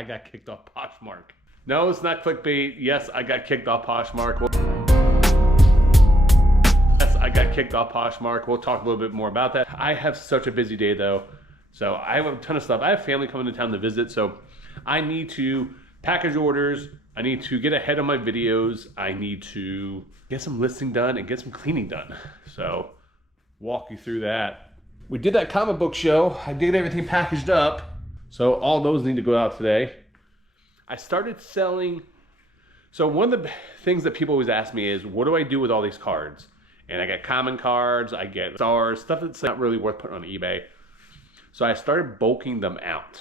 I got kicked off Poshmark. No, it's not clickbait. Yes, I got kicked off Poshmark. Yes, I got kicked off Poshmark. We'll talk a little bit more about that. I have such a busy day though. So I have a ton of stuff. I have family coming to town to visit. So I need to package orders. I need to get ahead of my videos. I need to get some listing done and get some cleaning done. So walk you through that. We did that comic book show. I did everything packaged up. So all those need to go out today. I started selling. So one of the things that people always ask me is, what do I do with all these cards? And I get common cards, I get stars, stuff that's not really worth putting on eBay. So I started bulking them out.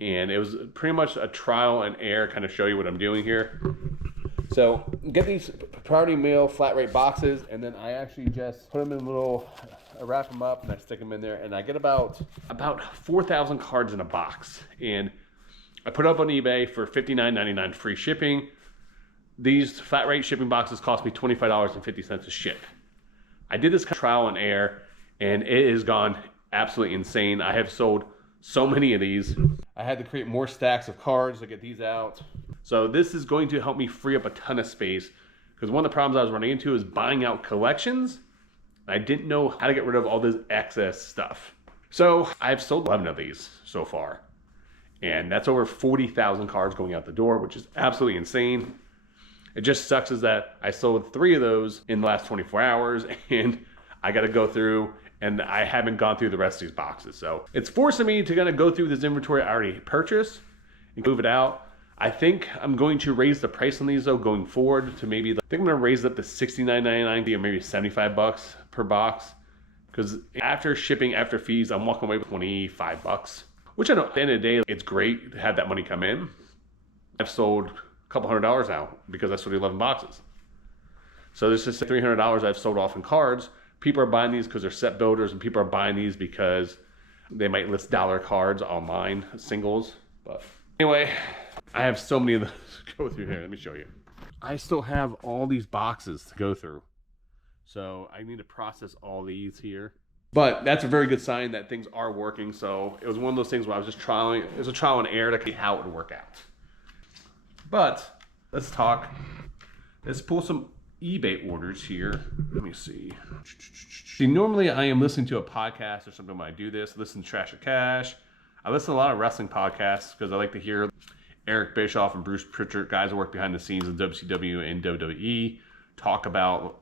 And it was pretty much a trial and error, kind of show you what I'm doing here. So get these priority mail flat rate boxes, and then I actually just put them in little, I wrap them up and I stick them in there, and I get about 4,000 cards in a box. And I put it up on eBay for $59.99 free shipping. These flat rate shipping boxes cost me $25.50 to ship. I did this kind of trial and error, and it has gone absolutely insane. I have sold so many of these. I had to create more stacks of cards to get these out. So this is going to help me free up a ton of space, because one of the problems I was running into is buying out collections. I didn't know how to get rid of all this excess stuff. So I've sold 11 of these so far. And that's over 40,000 cards going out the door, which is absolutely insane. It just sucks is that I sold 3 of those in the last 24 hours, and I got to go through, and I haven't gone through the rest of these boxes. So it's forcing me to kind of go through this inventory I already purchased and move it out. I think I'm going to raise the price on these though going forward to maybe, I think I'm going to raise it up to $69.99 or maybe $75 per box. Because after shipping, after fees, I'm walking away with $25. Which I know at the end of the day, it's great to have that money come in. I've sold a couple $100 out because I sold 11 boxes. So this is $300 I've sold off in cards. People are buying these because they're set builders, and people are buying these because they might list dollar cards online, singles. But anyway, I have so many of those to go through here. Let me show you. I still have all these boxes to go through. So I need to process all these here. But that's a very good sign that things are working. So it was one of those things where I was just trialing. It was a trial and error to see how it would work out. But let's talk. Let's pull some eBay orders here. Let me see. See, normally I am listening to a podcast or something when I do this. I listen to Trash or Cash. I listen to a lot of wrestling podcasts because I like to hear Eric Bischoff and Bruce Pritchard, guys who work behind the scenes in WCW and WWE, talk about.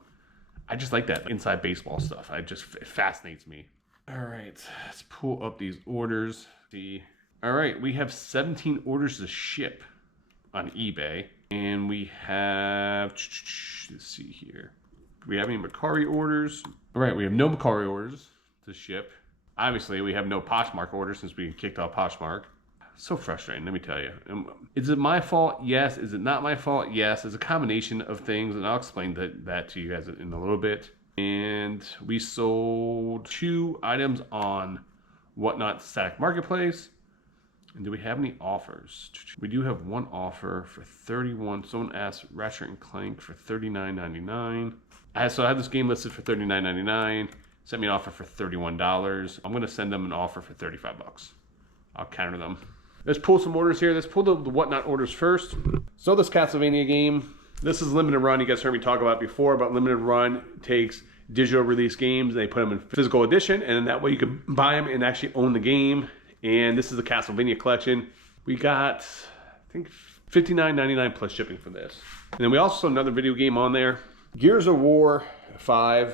I just like that inside baseball stuff. It fascinates me. All right, let's pull up these orders. See. All right, we have 17 orders to ship on eBay. And we have, let's see here. Do we have any Macari orders? All right, we have no Macari orders to ship. Obviously, we have no Poshmark orders since we kicked off Poshmark. So frustrating, let me tell you. Is it my fault? Yes. Is it not my fault? Yes. It's a combination of things, and I'll explain that to you guys in a little bit. And we sold 2 items on Whatnot Static Marketplace. And do we have any offers? We do have one offer for $31. Someone asked Ratchet and Clank for $39.99. So I had this game listed for $39.99. Sent me an offer for $31. I'm gonna send them an offer for $35. I'll counter them. Let's pull some orders here. Let's pull the Whatnot orders first. So this Castlevania game, this is limited run. You guys heard me talk about it before, but limited run takes digital release games, and they put them in physical edition, and then that way you can buy them and actually own the game. And this is the Castlevania collection. We got, I think, $59.99 plus shipping for this. And then we also saw another video game on there. Gears of War 5.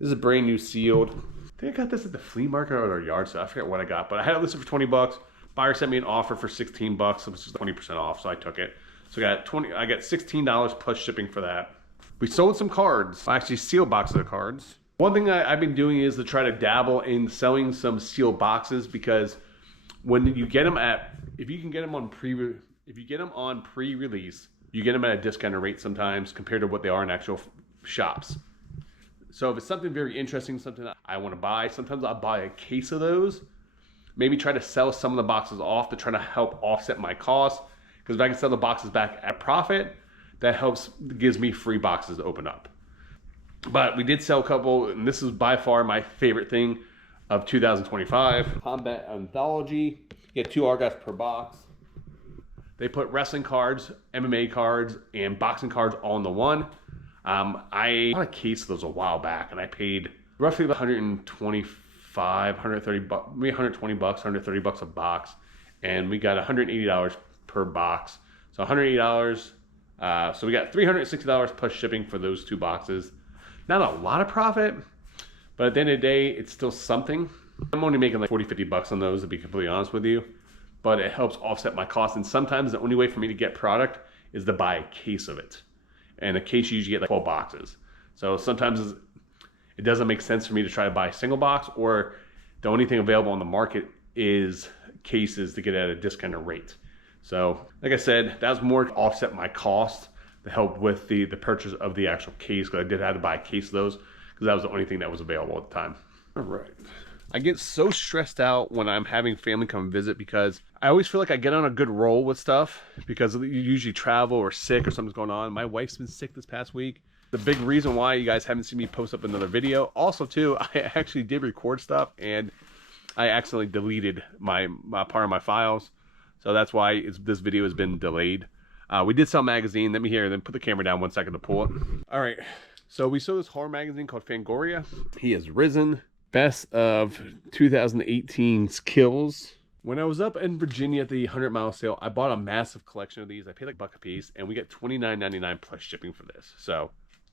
This is a brand new sealed. I think I got this at the flea market or our yard sale. I forget what I got, but I had it listed for $20. Buyer sent me an offer for $16, which is 20% off, so I took it. So I got $16 plus shipping for that. We sold some cards. Actually, sealed boxes of cards. One thing I've been doing is to try to dabble in selling some sealed boxes, because when you get them if you get them on pre-release, you get them at a discounted rate sometimes compared to what they are in actual shops. So if it's something very interesting, something that I want to buy, sometimes I'll buy a case of those. Maybe try to sell some of the boxes off to try to help offset my costs. Because if I can sell the boxes back at profit, that gives me free boxes to open up. But we did sell a couple, and this is by far my favorite thing of 2025. Combat Anthology. You get 2 Argos per box. They put wrestling cards, MMA cards, and boxing cards all into one. I bought a case of those a while back, and I paid roughly about 125, 130 bucks, maybe 120 bucks, 130 bucks a box, and we got $180 per box. So $180. So we got $360 plus shipping for those 2 boxes. Not a lot of profit, but at the end of the day, it's still something. I'm only making like 40, 50 bucks on those, to be completely honest with you, but it helps offset my costs. And sometimes the only way for me to get product is to buy a case of it. And a case, you usually get like 12 boxes. So sometimes it doesn't make sense for me to try to buy a single box, or the only thing available on the market is cases to get at a discounted rate. So like I said, that was more to offset my cost to help with the purchase of the actual case, because I did have to buy a case of those because that was the only thing that was available at the time. All right. I get so stressed out when I'm having family come visit, because I always feel like I get on a good roll with stuff, because you usually travel or sick or something's going on. My wife's been sick this past week. The big reason why you guys haven't seen me post up another video. Also too, I actually did record stuff and I accidentally deleted my part of my files. So that's why this video has been delayed. We did sell a magazine. Let me hear, then put the camera down 1 second to pull it. All right. So we sold this horror magazine called Fangoria. He has risen. Best of 2018's kills. When I was up in Virginia at the 100 mile sale, I bought a massive collection of these. I paid like $1 a piece, and we get $29.99 plus shipping for this. So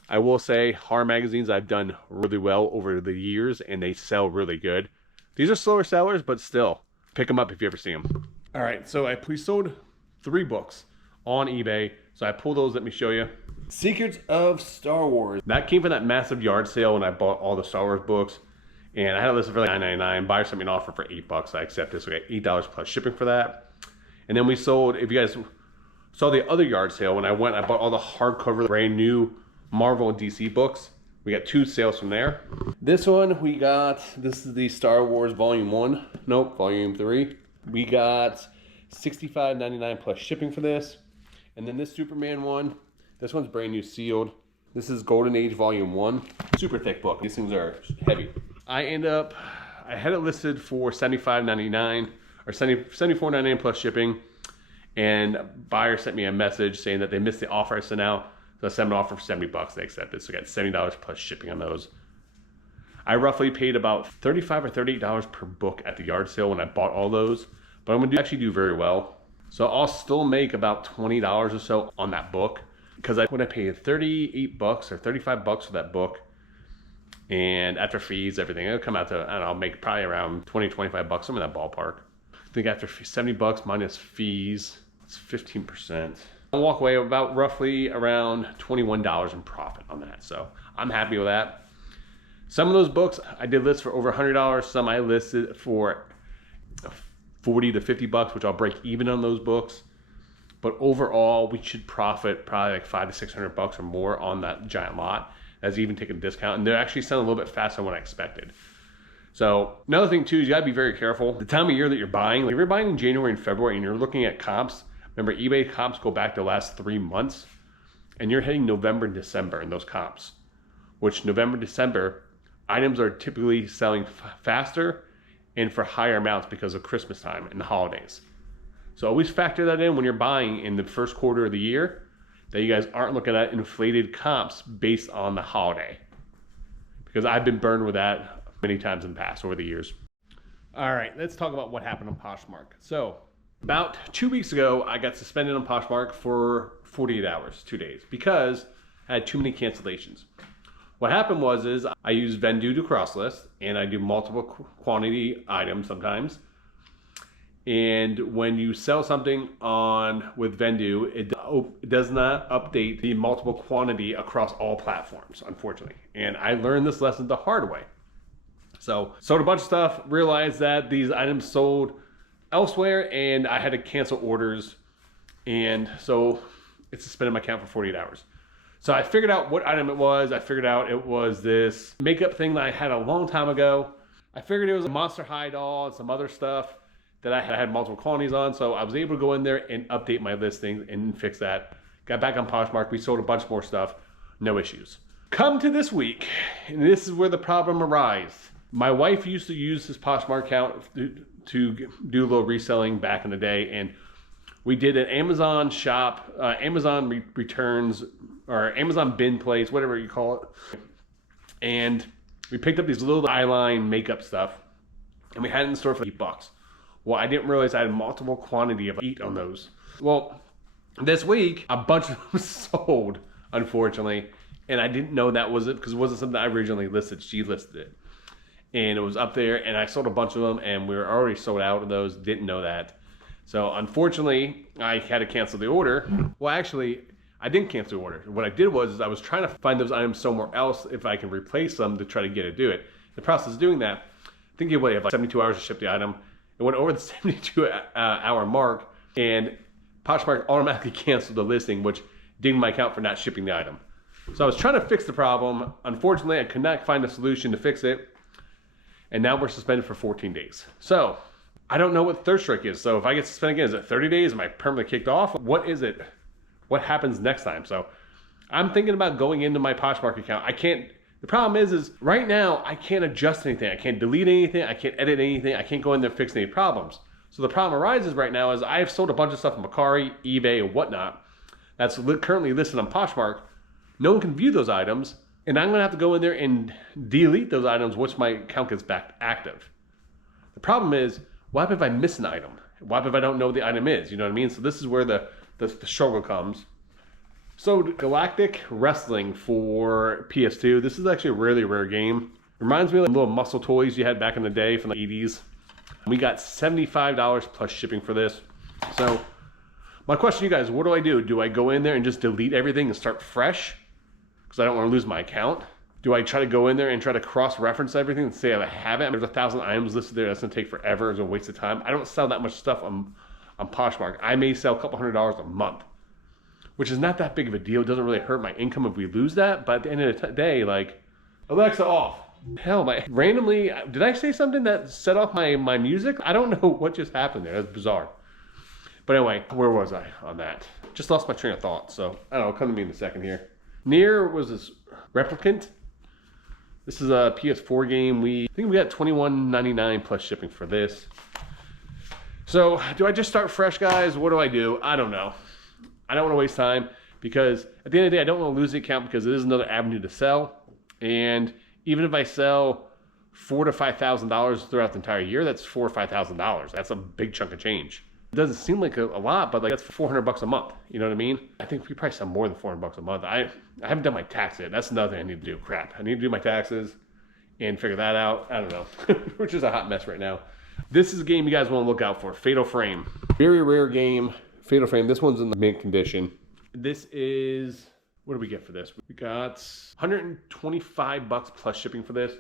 I will say horror magazines I've done really well over the years, and they sell really good. These are slower sellers, but still, pick them up if you ever see them. All right, so I pre-sold 3 books on eBay. So I pulled those, let me show you. Secrets of Star Wars. That came from that massive yard sale when I bought all the Star Wars books. And I had it listed for like $9.99. Buyer sent me an offer for $8. I accepted, so I got $8 plus shipping for that. And then we sold, if you guys saw the other yard sale, when I went, I bought all the hardcover, brand new Marvel and DC books. We got 2 sales from there. This one we got, this is the Star Wars Volume 1. Nope, Volume 3. We got $65.99 plus shipping for this. And then this Superman one, this one's brand new sealed. This is Golden Age Volume 1. Super thick book. These things are heavy. I had it listed for $75.99 or $74.99 plus shipping, and buyer sent me a message saying that they missed the offer I sent out. So I sent an offer for $70. They accepted, so I got $70 plus shipping on those. I roughly paid about $35 or $38 per book at the yard sale when I bought all those, but I'm gonna actually do very well. So I'll still make about $20 or so on that book, because when I paid 38 bucks or 35 bucks for that book, and after fees, everything, it'll come out to, I don't know, I'll make probably around 20, 25 bucks, somewhere in that ballpark. I think after 70 bucks minus fees, it's 15%. I'll walk away about roughly around $21 in profit on that. So I'm happy with that. Some of those books I did list for over $100. Some I listed for 40 to 50 bucks, which I'll break even on those books. But overall, we should profit probably like 500 to 600 bucks or more on that giant lot. That's even taking a discount, and they're actually selling a little bit faster than what I expected. So another thing too is you gotta be very careful. The time of year that you're buying, like if you're buying in January and February and you're looking at comps, remember eBay comps go back the last 3 months, and you're hitting November and December in those comps, which November, December, items are typically selling faster and for higher amounts because of Christmas time and the holidays. So always factor that in when you're buying in the first quarter of the year, that you guys aren't looking at inflated comps based on the holiday. Because I've been burned with that many times in the past over the years. All right, let's talk about what happened on Poshmark. So about 2 weeks ago, I got suspended on Poshmark for 48 hours, 2 days, because I had too many cancellations. What happened was I use Vendoo to cross list, and I do multiple quantity items sometimes. And when you sell something with Vendoo, it does not update the multiple quantity across all platforms, unfortunately. And I learned this lesson the hard way. So sold a bunch of stuff, realized that these items sold elsewhere, and I had to cancel orders. And so it suspended my account for 48 hours. So I figured out what item it was. I figured out it was this makeup thing that I had a long time ago. I figured it was a Monster High doll and some other stuff that I had multiple quantities on. So I was able to go in there and update my listings and fix that. Got back on Poshmark. We sold a bunch more stuff. No issues. Come to this week, and this is where the problem arises. My wife used to use this Poshmark account to do a little reselling back in the day, and We did an Amazon shop, Amazon returns, or Amazon bin place, whatever you call it. And we picked up these little eyeline makeup stuff, and we had it in the store for $8. Well, I didn't realize I had multiple quantity of 8 on those. Well, this week, a bunch of them sold, unfortunately. And I didn't know that was it, because it wasn't something I originally listed. She listed it. And it was up there, and I sold a bunch of them, and we were already sold out of those. Didn't know that. So unfortunately, I had to cancel the order. Well, actually, I didn't cancel the order. What I did was I was trying to find those items somewhere else if I can replace them to try to get it to do it. In the process of doing that, I think you have like 72 hours to ship the item. It went over the 72 hour mark, and Poshmark automatically canceled the listing, which dinged my account for not shipping the item. So I was trying to fix the problem. Unfortunately, I could not find a solution to fix it. And now we're suspended for 14 days. So I don't know what third strike is. So if I get suspended again, is it 30 days? Am I permanently kicked off? What is it? What happens next time? So I'm thinking about going into my Poshmark account. I can't, the problem is right now I can't adjust anything. I can't delete anything. I can't edit anything. I can't go in there and fix any problems. So the problem arises right now is I've sold a bunch of stuff on Mercari, eBay, and whatnot that's currently listed on Poshmark. No one can view those items, and I'm gonna have to go in there and delete those items once my account gets back active. The problem is, what happens if I miss an item? What happens if I don't know what the item is? You know what I mean? So this is where the struggle comes. So Galactic Wrestling for PS2. This is actually a really rare game. Reminds me of the little muscle toys you had back in the day from the 80s. We got $75 plus shipping for this. So my question to you guys, what do? Do I go in there and just delete everything and start fresh? Because I don't want to lose my account. Do I try to go in there and try to cross-reference everything and say I have it? There's 1,000 items listed there. That's going to take forever. It's a waste of time. I don't sell that much stuff on Poshmark. I may sell a couple $100 a month, which is not that big of a deal. It doesn't really hurt my income if we lose that. But at the end of the day, like, Alexa off. Hell, randomly, did I say something that set off my music? I don't know what just happened there. That's bizarre. But anyway, where was I on that? Just lost my train of thought. So, I don't know. Come to me in a second here. Nier was this Replicant. This is a PS4 game. I think we got $21.99 plus shipping for this. So, do I just start fresh, guys? What do? I don't know. I don't want to waste time because at the end of the day, I don't want to lose the account because it is another avenue to sell. And even if I sell $4,000 to $5,000 throughout the entire year, that's $4,000 or $5,000. That's a big chunk of change. It doesn't seem like a lot, but like that's $400 a month. You know what I mean? I think we probably sell more than $400 a month. I haven't done my tax yet. That's another thing I need to do. Crap. I need to do my taxes and figure that out. I don't know, which is a hot mess right now. This is a game you guys want to look out for. Fatal Frame. Very rare game. Fatal Frame. This one's in the mint condition. This is, what do we get for this? We got $125 plus shipping for this.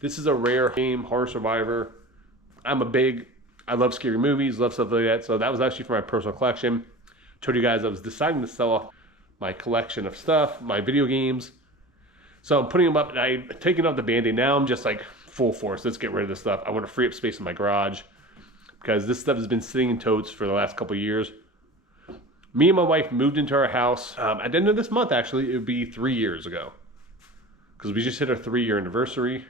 This is a rare game, horror survivor. I love scary movies, love stuff like that. So that was actually for my personal collection. Told you guys I was deciding to sell off my collection of stuff, my video games. So I'm putting them up and I'm taking off the Band-Aid. Now I'm just like full force. Let's get rid of this stuff. I want to free up space in my garage because this stuff has been sitting in totes for the last couple of years. Me and my wife moved into our house at the end of this month. Actually, it would be 3 years ago because we just hit our 3-year anniversary.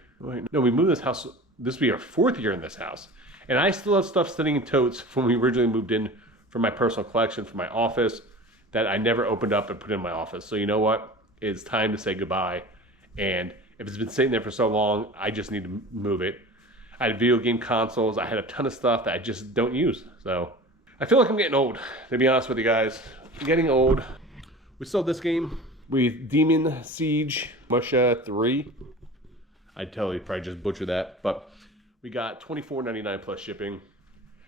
No, we moved this house. This will be our 4th year in this house. And I still have stuff sitting in totes from when we originally moved in for my personal collection, for my office, that I never opened up and put in my office. So you know what? It's time to say goodbye. And if it's been sitting there for so long, I just need to move it. I had video game consoles. I had a ton of stuff that I just don't use. So I feel like I'm getting old, to be honest with you guys. I'm getting old. We sold this game with Demon Siege Musha 3. I totally probably just butchered that, but we got $24.99 plus shipping.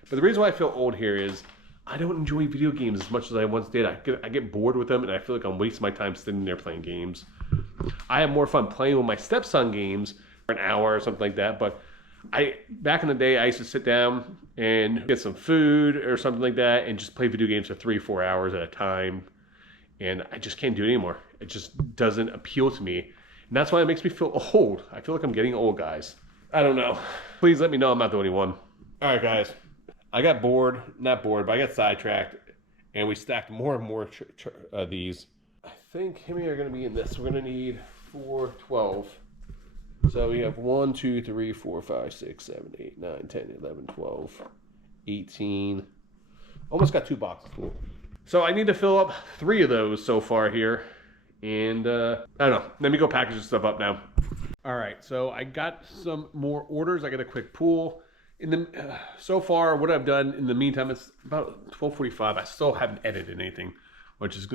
But the reason why I feel old here is I don't enjoy video games as much as I once did. I get bored with them, and I feel like I'm wasting my time sitting there playing games. I have more fun playing with my stepson games for an hour or something like that. But back in the day, I used to sit down and get some food or something like that and just play video games for 3 or 4 hours at a time. And I just can't do it anymore. It just doesn't appeal to me. And that's why it makes me feel old. I feel like I'm getting old, guys. I don't know. Please let me know I'm not the only one. All right, guys. I got bored. Not bored, but I got sidetracked. And we stacked more and more these. I think how many are going to be in this? We're going to need 4, 12. So we have 1, 2, 3, 4, 5, 6, 7, 8, 9, 10, 11, 12, 18. Almost got 2 boxes full. So I need to fill up 3 of those so far here. And I don't know. Let me go package this stuff up now. All right, so I got some more orders. I got a quick pull. So far, what I've done in the meantime, it's about 12:45. I still haven't edited anything, which is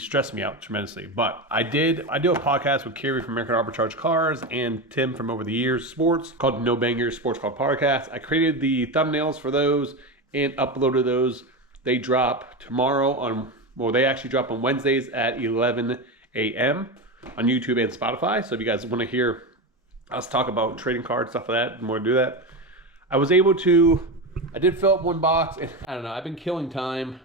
stressing me out tremendously. But I do a podcast with Carrie from American Arbitrage Cars and Tim from Over the Years Sports called No Bangers Sports Called Podcast. I created the thumbnails for those and uploaded those. They drop tomorrow they actually drop on Wednesdays at 11 a.m. on YouTube and Spotify. So if you guys want to hear us talk about trading cards, stuff like that, and more to do that. I did fill up 1 box, and I don't know, I've been killing time.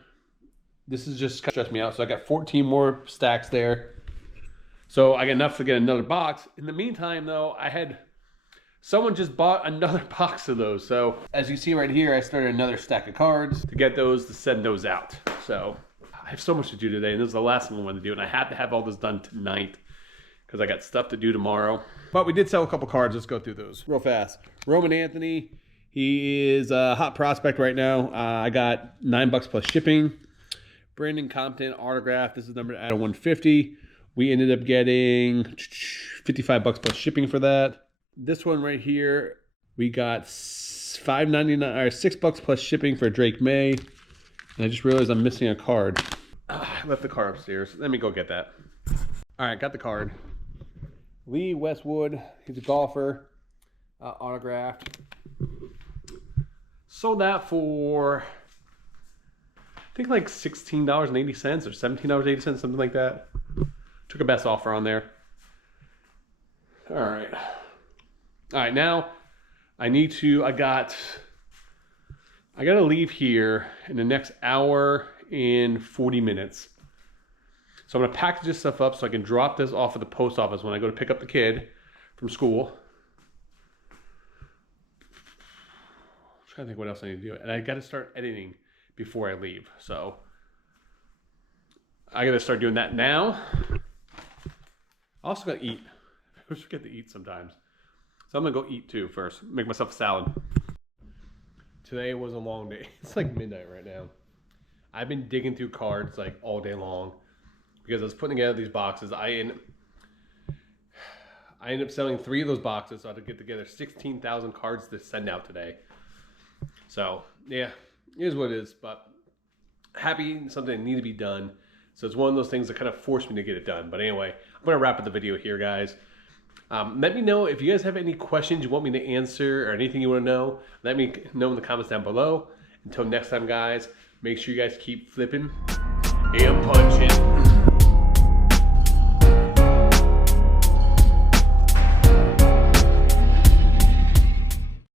This is just stressing me out. So I got 14 more stacks there. So I got enough to get another box. In the meantime, though, someone just bought another box of those. So as you see right here, I started another stack of cards to get those, to send those out. So I have so much to do today, and this is the last thing I want to do, and I have to have all this done tonight because I got stuff to do tomorrow. But we did sell a couple cards. Let's go through those real fast. Roman Anthony, he is a hot prospect right now. I got $9 plus shipping. Brandon Compton autograph. This is numbered at 150. We ended up getting $55 plus shipping for that. This one right here, we got $5.99 or $6 plus shipping for Drake May. And I just realized I'm missing a card. I left the card upstairs. Let me go get that. All right, got the card. Lee Westwood, he's a golfer, autographed. Sold that for, I think like $16.80 or $17.80, something like that. Took a best offer on there. All right, now I gotta leave here in the next hour and 40 minutes. So I'm gonna package this stuff up so I can drop this off at the post office when I go to pick up the kid from school. I'm trying to think what else I need to do. And I gotta start editing before I leave. So I gotta start doing that now. I also gotta eat. I forget to eat sometimes. So I'm gonna go eat too first. Make myself a salad. Today was a long day. It's like midnight right now. I've been digging through cards like all day long because I was putting together these boxes. I ended up selling 3 of those boxes, so I had to get together 16,000 cards to send out today. So yeah, it is what it is. But happy, something that needed to be done. So it's one of those things that kind of forced me to get it done. But anyway, I'm gonna wrap up the video here, guys. Let me know if you guys have any questions you want me to answer or anything you want to know. Let me know in the comments down below. Until next time, guys, make sure you guys keep flipping and punching.